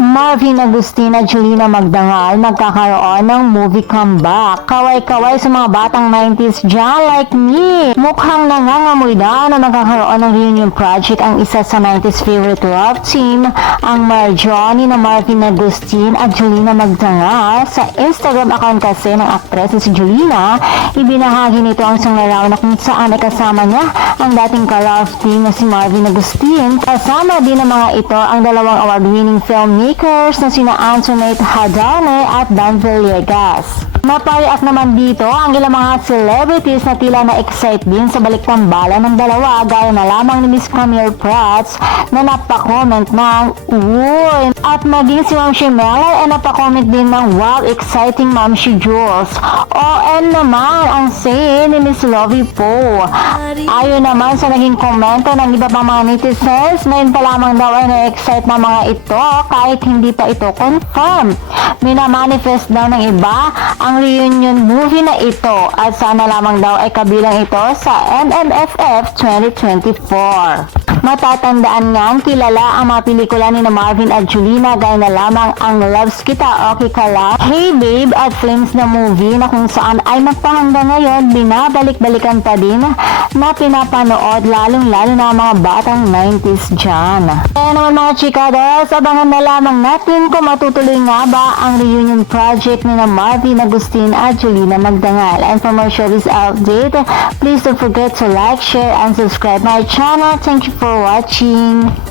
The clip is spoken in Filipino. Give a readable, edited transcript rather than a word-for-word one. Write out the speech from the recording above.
Marvin Agustin at Julina Magdangal nagkakaroon ng movie comeback. Kaway-kaway sa mga batang 90s dyan like me. Mukhang nangangamoy na nagkakaroon ng reunion project ang isa sa 90s favorite love team, ang Marjoni na Marvin Agustin at Julina Magdangal. Sa Instagram account kasi ng aktres na si Julina, ibinahagi nito ang isang larawan na kung saan ay kasama niya ang dating ka-love team na si Marvin Agustin. Kasama din ng mga ito ang dalawang award-winning filmmakers na sina Antoinette Hadane at Dan Villegas. Mapariak naman dito ang ilang mga celebrities na tila na-excite din sa baliktambala ng dalawa, gaya na lamang ni Miss Camille Prats na napakomment ng uy, at maging si Ma'am Shimela ay napakomment din ng wow, exciting Ma'am Shi Jules. OM naman ang say ni Miss Lovie Po. Ayon naman sa naging komento ng iba pang mga netizens, ngayon pa lamang daw ay na-excite na mga ito kahit hindi pa ito confirm. Minamanifest daw ng iba ang reunion movie na ito at sana lamang daw ay kabilang ito sa MMFF 2024. Matatandaan nga kilala ang mga pelikula ni Marvin at Julina, gaya na lamang ang Loves Kita, Okay Ka Lang, Hey Babe at Flames na movie na kung saan ay magpahanggang ngayon binabalik-balikan pa din na pinapanood lalong-lalo na mga batang 90s dyan. Kaya naman mga chikadas, abangan na lamang natin kung matutuloy nga ba ang reunion project ni Marvin Agustin at Julina Magdangal. And for more showbiz update, please don't forget to like, share, and subscribe my channel. Thank you for watching.